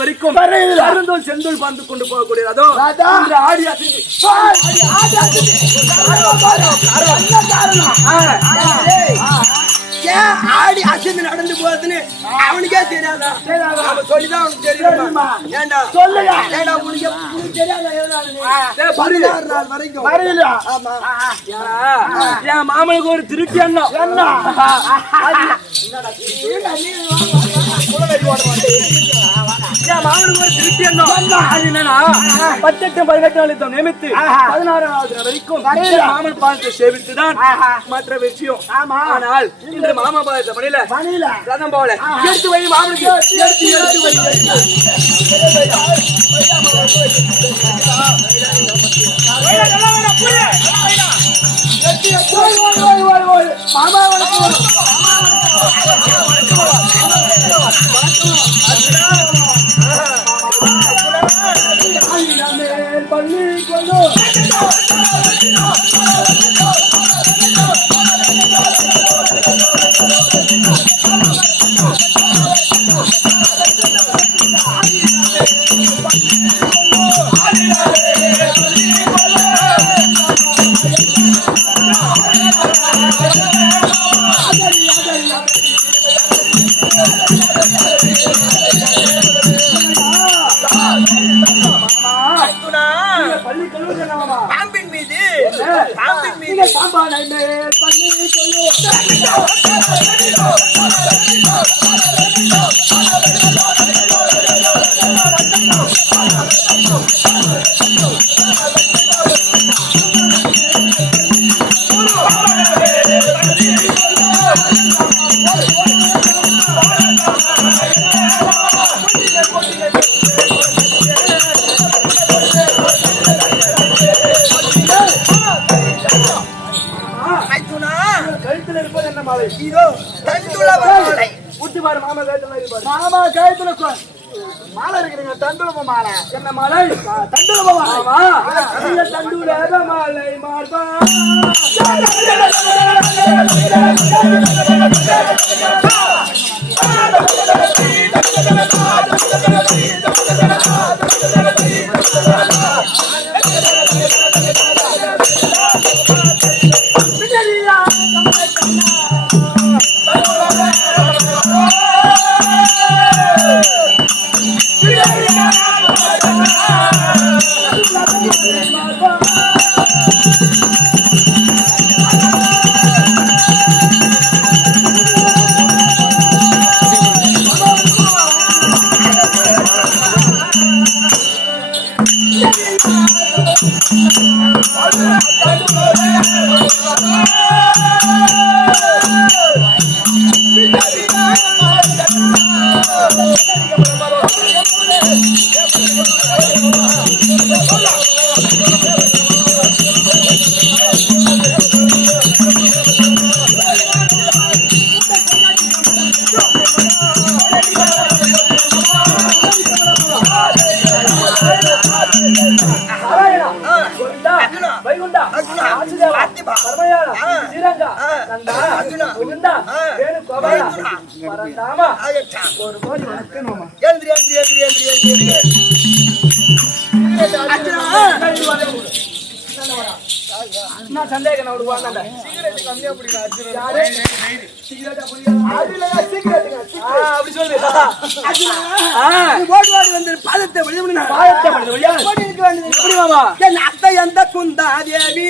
வரைக்கும் செந்தூர் பந்து கொண்டு போகக்கூடியதோ ஆடி அசந்து நடந்து போறதுன்னு அவனுக்கே தெரியாதா? சொல்லிதான் அவனுக்கு தெரியுமா? ஏண்டா சொல்லுங்க. ஏண்டா உனக்கு தெரியாதா? 16 நாள் வரைக்கும் வரையில. ஆமா. என் மாமனுக்கு ஒரு திருப்தி என்ன மாமனுக்கு ஒரு திருப்தி என்ன அது என்னன்னா 18 18 நாள் யுத்தம் நியமித்து 16வது வரைக்கும் மாமன் பாதத்தை சேவித்துதான் மற்ற விஷயம். ஆனால் இன்று மாமா பாதத்தை பணியில ரதம் போல எடுத்து வை மாமனுக்கு எடுத்து வை மாமா பள்ளி கொண்டு பாம்பின் மீது மாமா கழுத்துல மாலை இருக்கிறீங்க. தண்டுலம மாலை என்ன மாலை? தண்டுலம மாலை. தண்டுல மாலை மார்பா சந்தேகம் அப்படி சொல்லு. பாதத்தை அத்தை அந்த குந்தா தேவி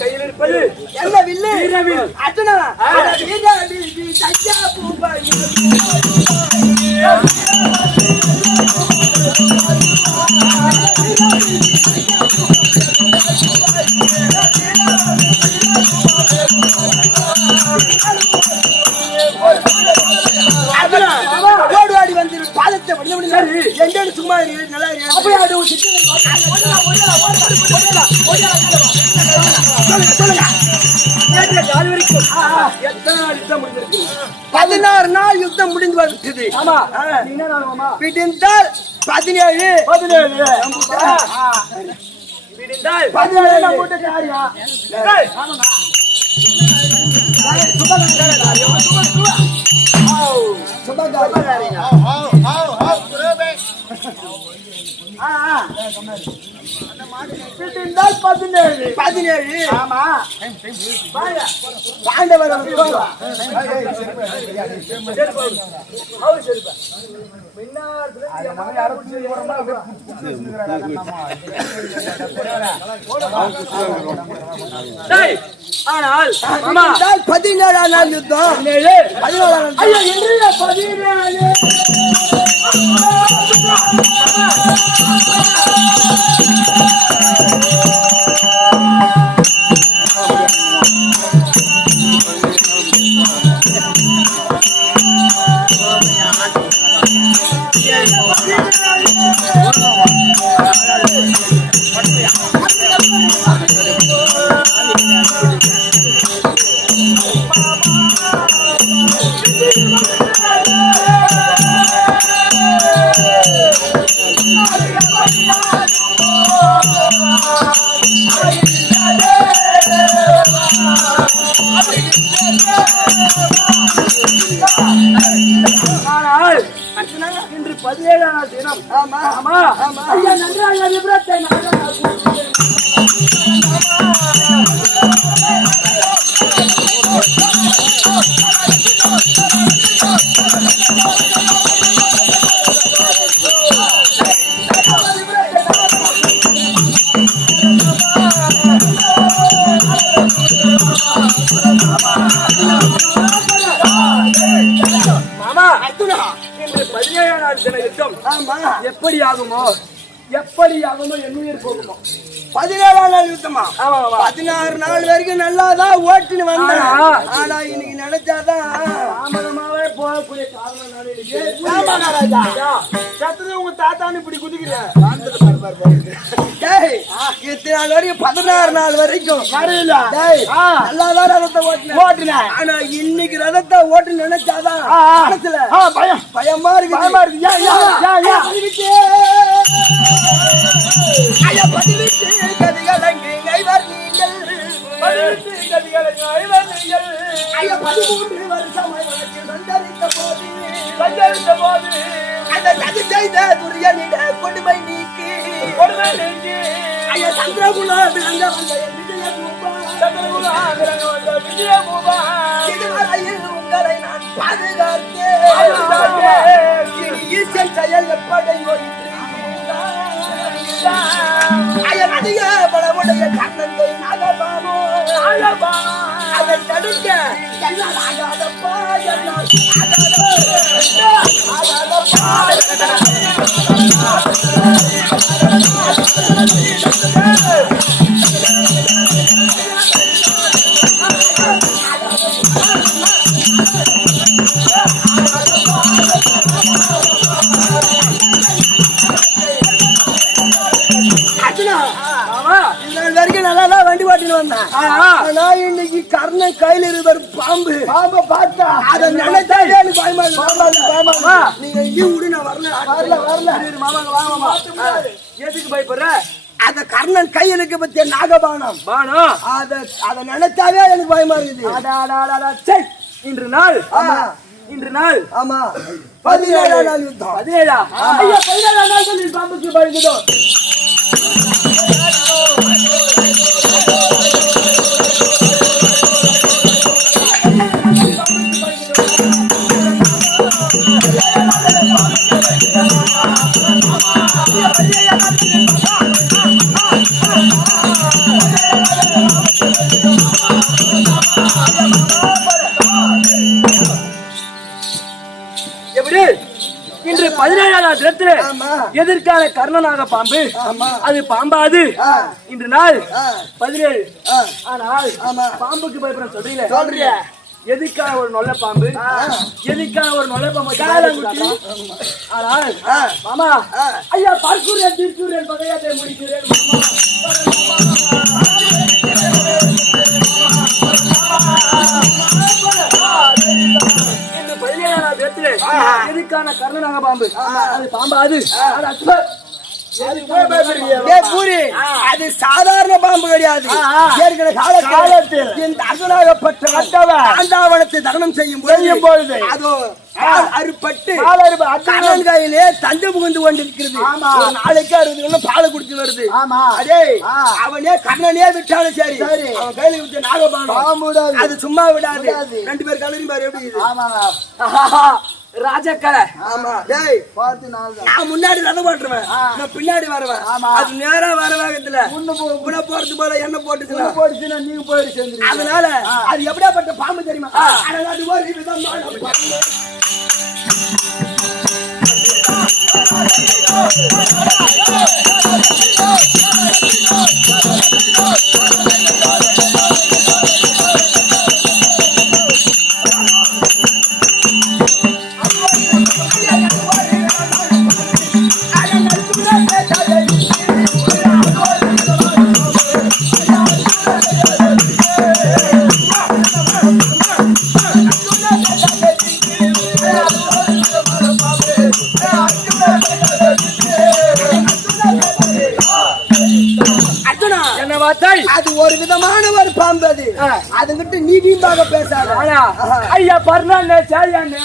கையில் இருப்பது என்ன வில்லு? அர்ஜுனா ஓடுவாடி வந்து பாலத்தை எங்க சும்மா நல்லா சொல்லுங்க. 16 நாள் யுத்தம் முடிந்து விட்டது. விடிந்தால் 17 17 ஆமா பாண்டவர் ஆனால் 17 நாள் யுத்தம் 17 இன்று 17ஆம் தினம். ஆமா ஆமா ஐயா நன்றாக விபரத்தை எப்படி ஆகுமோ எப்படி அவனும் என்னுயிர் போகுமோ 17ஆம் நாள் யுத்தமா 16 நாள் வரைக்கும் நல்லாதான் ஓட்டுன்னு வந்தான். ஆனா இன்னைக்கு நினைச்சாதான் தாமதமாவே போகக்கூடிய காரணம் உங்க தாத்தான்னு இப்படி குதிக்கிறேன். இத்தனை நாள் வரைக்கும் 16 நாள் வரைக்கும் நல்லாதான் ரதத்தை ஓட்டுனேன். ஆனா இன்னைக்கு ரதத்தை ஓட்டு நினைச்சாதான் மனசுல பயமா இருக்கு. கொண்டு போய் நீக்கி சந்திரகுல விளங்க உங்களை நான் பாதுகாத்தேன். ஈசன் செயல் எப்படி அதிக பலமுடைய கண்ணத்தை நாகபானோ அதை தடுக்க ஆகாதப்பா வண்டி ஓட்டிட்டு வந்தேன். நான் இன்னைக்கு கர்ணன் கையில இருக்கிற பாம்பு பார்த்தா அதை நினைச்சாலே எனக்கு பயமா இருக்கு. நீங்க இங்கேயும் விடு, நான் வரல. எதுக்கு பயப்படுற? அத கர்ணன் கையிலுக்கு பத்திய நாகபானம் அதை நினைச்சாவே எனக்கு பயமா இருக்குது. இன்று நாள் ஆமா 17ஆம் நாள் யுத்தம். 17ஆம் நாள் சொல்லி பாம்புக்கு பயந்துதோ? எப்படி இன்று 17ஆம் தினத்திலே எதற்கான கர்ணனாக பாம்பு அது பாம்பாது இன்று நாள் 17. ஆனால் பாம்புக்கு பயப்பட சொல்றீங்க. எதுக்காக ஒரு நல்ல பாம்பு? எதுக்காக ஒரு நல்ல பாம்பு? ஆனால் மாமா ஐயா பார்க்கிறேன் திருக்குறேன் பகையாத்தை முடிக்கிறேன். இந்த 17ஆம் தினத்திலே எதுக்கான கர்ணனாக பாம்பு அது பாம்பாது. அது சாதாரண பாம்பு கிடையாது. காலத்தில் இந்த அர்ஜுனாகப்பட்ட ஆண்டாவனத்தை தகனம் செய்யும் பொழுது அதோ அறுபட்டு கண்ணன் கையிலே தஞ்சை புகுந்து கொண்டிருக்கிறது. ஒரு நாளைக்கு 60 பாலை குடிச்சு வருது. அதே அவனே கண்ணனே விட்டாலும் சரி அவன் கையில விட்டு நாகபானம் அது சும்மா விடாது. 2 பேர் கலரி பாரு எப்படி ராஜக்கலை. நான் முன்னாடி ரதம் போட்டுருவேன், நான் பின்னாடி வருவேன். அது நேரா வர வேகத்துல உன போறது போல என்ன போட்டுச்சுன்னா நீங்க போயிட்டு சேர்ந்து. அதனால அது எப்படியாப்பட்ட பாம்பு தெரியுமா? அது ஒரு விதமான அது ஒரு விதமான ஒரு பாம்பு. அது அதுகிட்ட நீ வீம்பாக பேசாத. ஐயா பர்ணானே சாயானே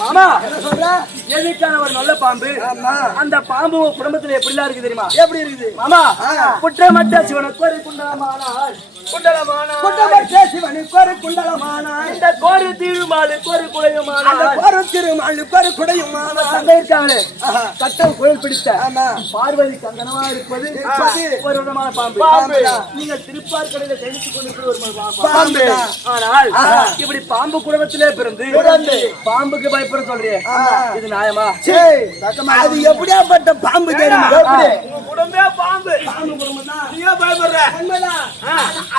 மாமா என்ன சொல்ற? எதுக்கான ஒரு நல்ல பாம்பு. ஆமா. அந்த பாம்பு குடும்பத்துல எப்படிலாம் இருக்கு தெரியுமா? எப்படி இருக்குது மாமா குற்றமற்ற சிவனுக்கு ஒரு குண்டலமானாள் குண்டமற்ற சிவனுக்கு ஒரு குண்டலமானாள். இந்த கோரு திருமாலுக்கு ஒரு குடையுமானாள். அந்த ஒரு திருமாலுக்கு ஒரு குடையுமானாள். அங்க இருக்காங்களே கட்டம் கோயில் பிடித்த ஆமா. பார்வதி கங்கனமா இருப்பது ஒரு விதமான பாம்பு. நீங்கள் திருப்பார்கடையில தெரிவித்துக் கொண்டிருக்கிற ஒரு பாம்பு. ஆனால் இப்படி பாம்பு குடும்பத்திலே பிறந்து பாம்புக்கு பயப்பட சொல்றீங்க, இது நியாயமா? அது எப்படியாப்பட்ட பாம்பு தெரியுமா? குடும்பமே பாம்பு. பாம்பு குடும்பம் தான். நீங்க பயப்படுற உண்மைதான்.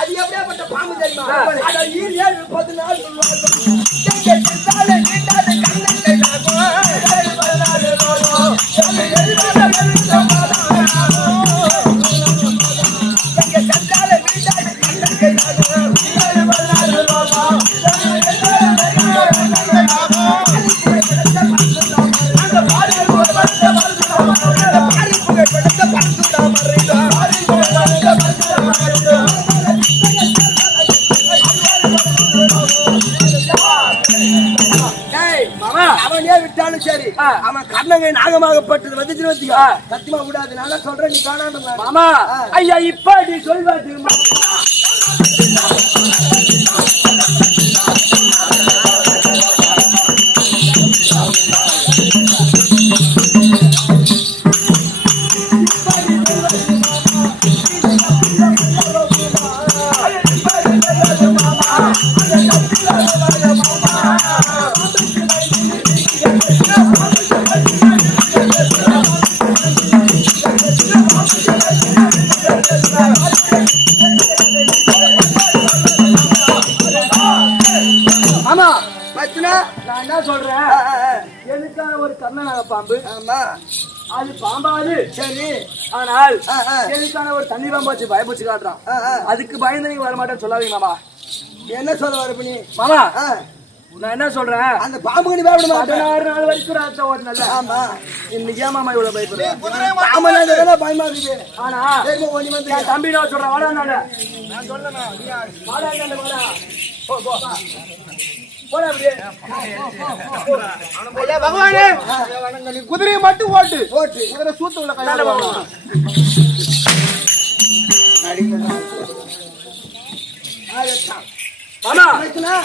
அது எப்படியாப்பட்ட பாம்பு தெரியுமா? அத ஈஸியா 30 நாள் சொல்லுவாங்க. அவனே விட்டாலும் சரி, அவன் கண்ணங்கை நாகமாகப்பட்டது வந்துச்சுன்னு வச்சுக்கோ, சத்தியமா விடாது. நான் சொல்றேன், நீ காணாம மாமா. ஐயா இப்ப நீ சொல்வாது நான் என்ன சொல்றேன், எதுக்கான ஒரு கர்ணனாக பாம்பு. ஆமா, அது பாம்பாது சரி. ஆனால் எதுக்கான ஒரு தண்ணி பாம்பு வச்சு பயப்பூச்சி காட்டுறான். அதுக்கு பயந்து நீங்க வர மாட்டேன்னு சொல்லாதீங்க மாமா. என்ன சொல்ல வர பண்ணி மாமா? நான் என்ன சொல்றேன், அந்த பாம்புக்கு நீ பயப்பட மாட்டேன். 16 நாள் வரைக்கும் ராத்த ஓட்டல. ஆமா, இன்னைக்கு ஏன் மாமா இவ்வளவு பயப்படுறேன்? பயமா இருக்கு. ஆனா என் தம்பி நான் சொல்றேன், வாடா நானு. நான் சொல்லணும், வாடா நானு, வாடா. போ போ போடா அப்படியே. ஐயா பகவானே, நீ குதிரையை மட்டும் ஓட்டு. குதிரை சூத்து உள்ள கையால வாங்க. மாமா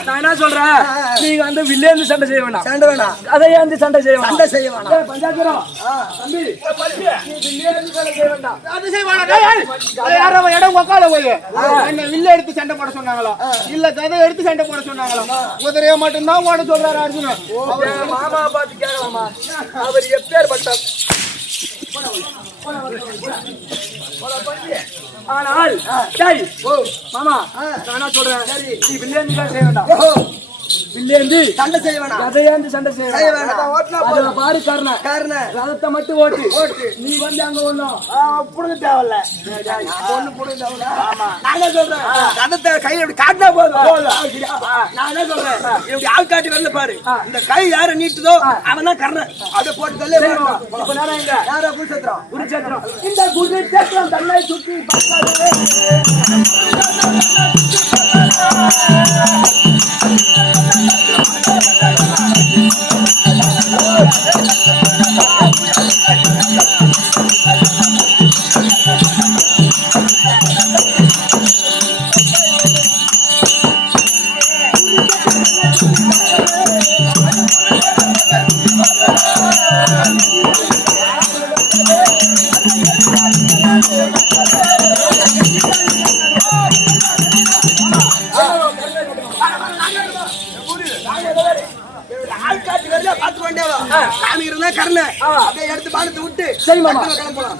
நான் என்ன சொல்றேன், நீங்க வந்து வில்லேந்து சண்டை செய்ய வேண்டாம். சண்டை வேணாம். அதையே வந்து சண்டை செய்ய வேண்டாம். சண்டை செய்ய வேணாம். பஞ்சாயத்தரம் தம்பி, நீ வில்லேந்து சண்டை செய்ய வேண்டாம். அது செய்ய வேண்டாம். யாரோ இடம் உக்கால போய் என்ன வில்ல எடுத்து சண்டை போட சொன்னாங்களா, இல்ல கதை எடுத்து சண்டை போட சொன்னாங்களா? குதிரையை மட்டும்தான் ஓட சொல்றாரு அர்ஜுனன். மாமா பார்த்து கேட்கலாமா? அவர் எப்பேற்பட்டார். ஆனால் மாமா நான் என்ன சொல்றேன், நீ வில்லேந்து செய்ய வேண்டாம். வில்லேந்து சண்டை செய்ய வேணாம். கதையாந்து சண்டை செய்ய வேண்டாம். அதுல பாரு காரணம் ரதத்தை மட்டும் ஓட்டு. நீ வந்து அங்க ஒண்ணும் புடுங்க தேவையில்ல. ஒண்ணு புடுங்க தேவையில்ல. நான் என்ன சொல்றேன், ரதத்தை கையில இப்படி காட்டினா போதும். நான் என்ன சொல்றேன், இப்படி ஆள் காட்டி வரல பாரு. இந்த கை யார நீட்டுதோ அவன் தான் கர்ணன். அதை போட்டு தள்ளி. இப்ப நேரம் எங்க? யாரா குருச்சத்திரம்? குருச்சத்திரம். இந்த குருச்சத்திரம் தன்னை சுற்றி பார்க்காதே. ஆள் காட்டி வரல, பார்த்து கொண்டே வா. சாமி இருந்தா கர்ணன். அப்படியே எடுத்து பாலத்தை விட்டு சரி மாமா கிளம்பலாம்.